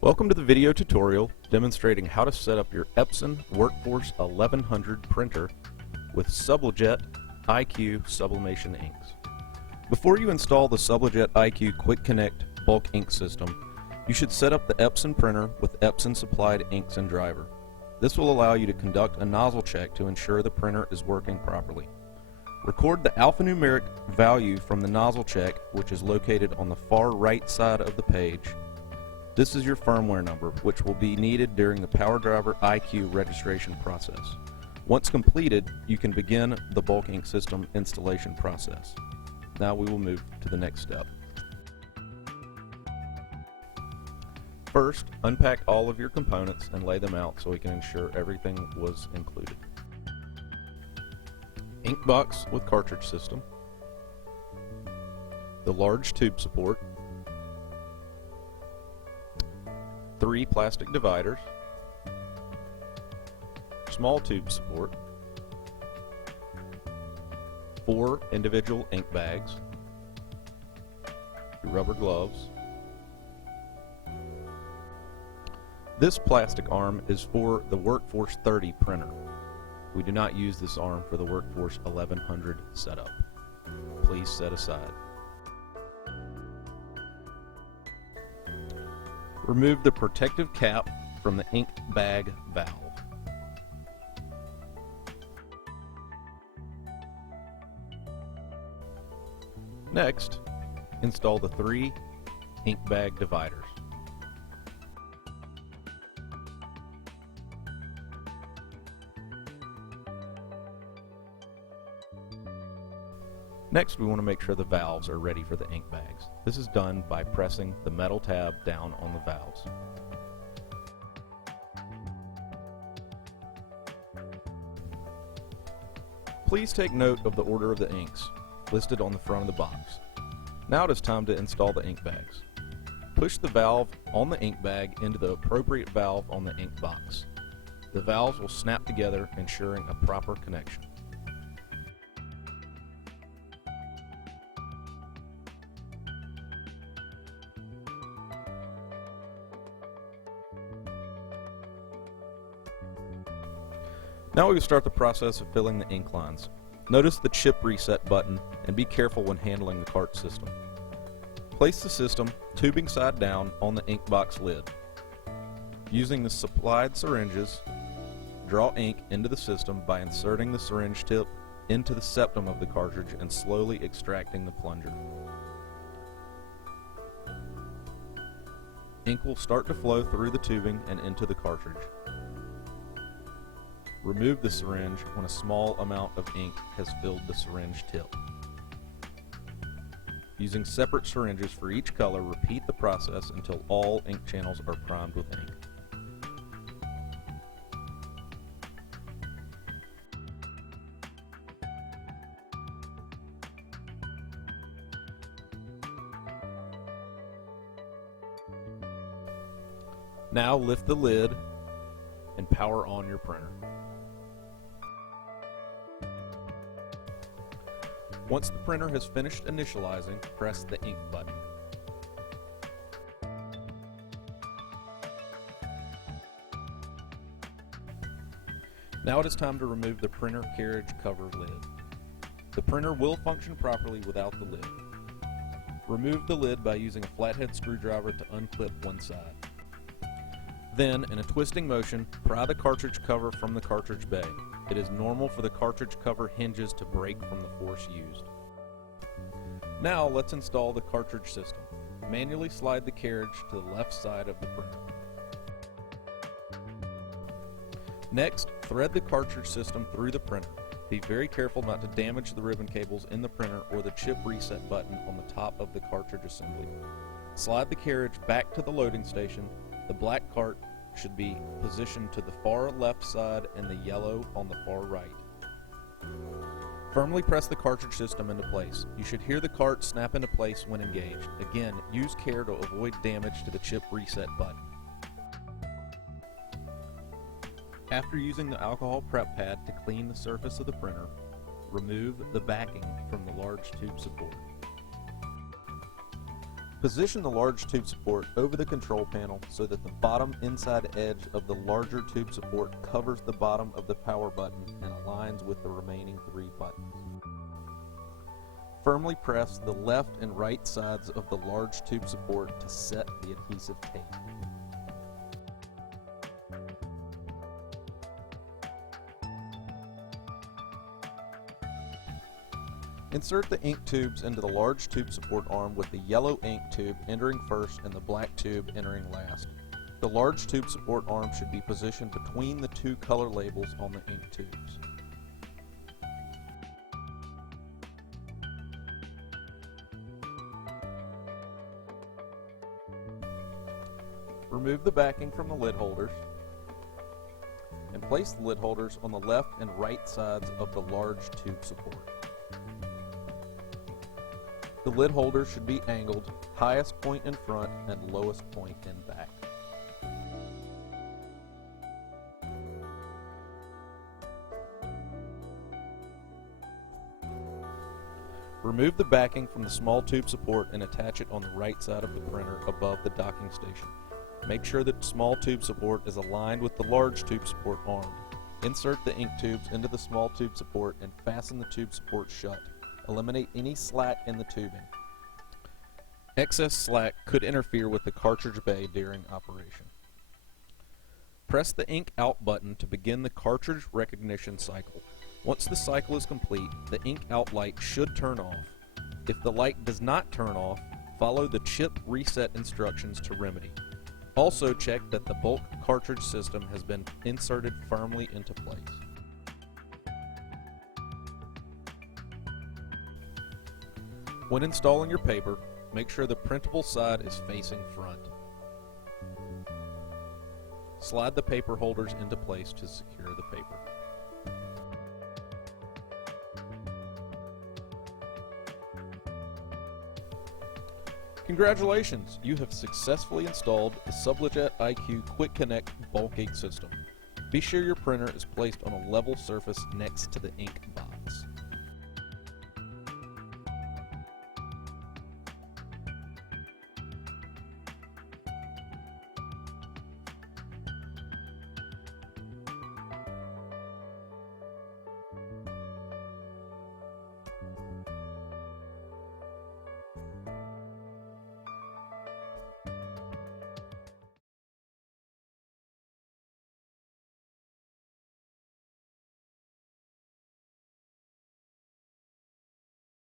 Welcome to the video tutorial demonstrating how to set up your Epson WF1100 printer with Sublijet IQ sublimation inks. Before you install the Sublijet IQ QuickConnect bulk ink system, you should set up the Epson printer with Epson supplied inks and driver. This will allow you to conduct a nozzle check to ensure the printer is working properly. Record the alphanumeric value from the nozzle check, which is located on the far right side of the page. This is your firmware number, which will be needed during the PowerDriver IQ registration process. Once completed, you can begin the bulk ink system installation process. Now we will move to the next step. First, unpack all of your components and lay them out so we can ensure everything was included. Ink box with cartridge system, the large tube support, 3 plastic dividers, small tube support, 4 individual ink bags, rubber gloves. This plastic arm is for the Workforce 30 printer. We do not use this arm for the Workforce 1100 setup. Please set aside. Remove the protective cap from the ink bag valve. Next, install the 3 ink bag dividers. Next, we want to make sure the valves are ready for the ink bags. This is done by pressing the metal tab down on the valves. Please take note of the order of the inks listed on the front of the box. Now it is time to install the ink bags. Push the valve on the ink bag into the appropriate valve on the ink box. The valves will snap together, ensuring a proper connection. Now we will start the process of filling the ink lines. Notice the chip reset button and be careful when handling the cart system. Place the system, tubing side down, on the ink box lid. Using the supplied syringes, draw ink into the system by inserting the syringe tip into the septum of the cartridge and slowly extracting the plunger. Ink will start to flow through the tubing and into the cartridge. Remove the syringe when a small amount of ink has filled the syringe tip. Using separate syringes for each color, repeat the process until all ink channels are primed with ink. Now lift the lid and power on your printer. Once the printer has finished initializing, press the ink button. Now it is time to remove the printer carriage cover lid. The printer will function properly without the lid. Remove the lid by using a flathead screwdriver to unclip one side. Then, in a twisting motion, pry the cartridge cover from the cartridge bay. It is normal for the cartridge cover hinges to break from the force used. Now let's install the cartridge system. Manually slide the carriage to the left side of the printer. Next, thread the cartridge system through the printer. Be very careful not to damage the ribbon cables in the printer or the chip reset button on the top of the cartridge assembly. Slide the carriage back to the loading station. The black cart should be positioned to the far left side and the yellow on the far right. Firmly press the cartridge system into place. You should hear the cart snap into place when engaged. Again, use care to avoid damage to the chip reset button. After using the alcohol prep pad to clean the surface of the printer, remove the backing from the large tube support. Position the large tube support over the control panel so that the bottom inside edge of the larger tube support covers the bottom of the power button and aligns with the remaining 3 buttons. Firmly press the left and right sides of the large tube support to set the adhesive tape. Insert the ink tubes into the large tube support arm with the yellow ink tube entering first and the black tube entering last. The large tube support arm should be positioned between the 2 color labels on the ink tubes. Remove the backing from the lid holders and place the lid holders on the left and right sides of the large tube support. The lid holders should be angled, highest point in front and lowest point in back. Remove the backing from the small tube support and attach it on the right side of the printer above the docking station. Make sure that the small tube support is aligned with the large tube support arm. Insert the ink tubes into the small tube support and fasten the tube support shut. Eliminate any slack in the tubing. Excess slack could interfere with the cartridge bay during operation. Press the ink out button to begin the cartridge recognition cycle. Once the cycle is complete, the ink out light should turn off. If the light does not turn off, follow the chip reset instructions to remedy. Also check that the bulk cartridge system has been inserted firmly into place. When installing your paper, make sure the printable side is facing front. Slide the paper holders into place to secure the paper. Congratulations! You have successfully installed the Sublijet IQ QuickConnect bulk ink system. Be sure your printer is placed on a level surface next to the ink bottle.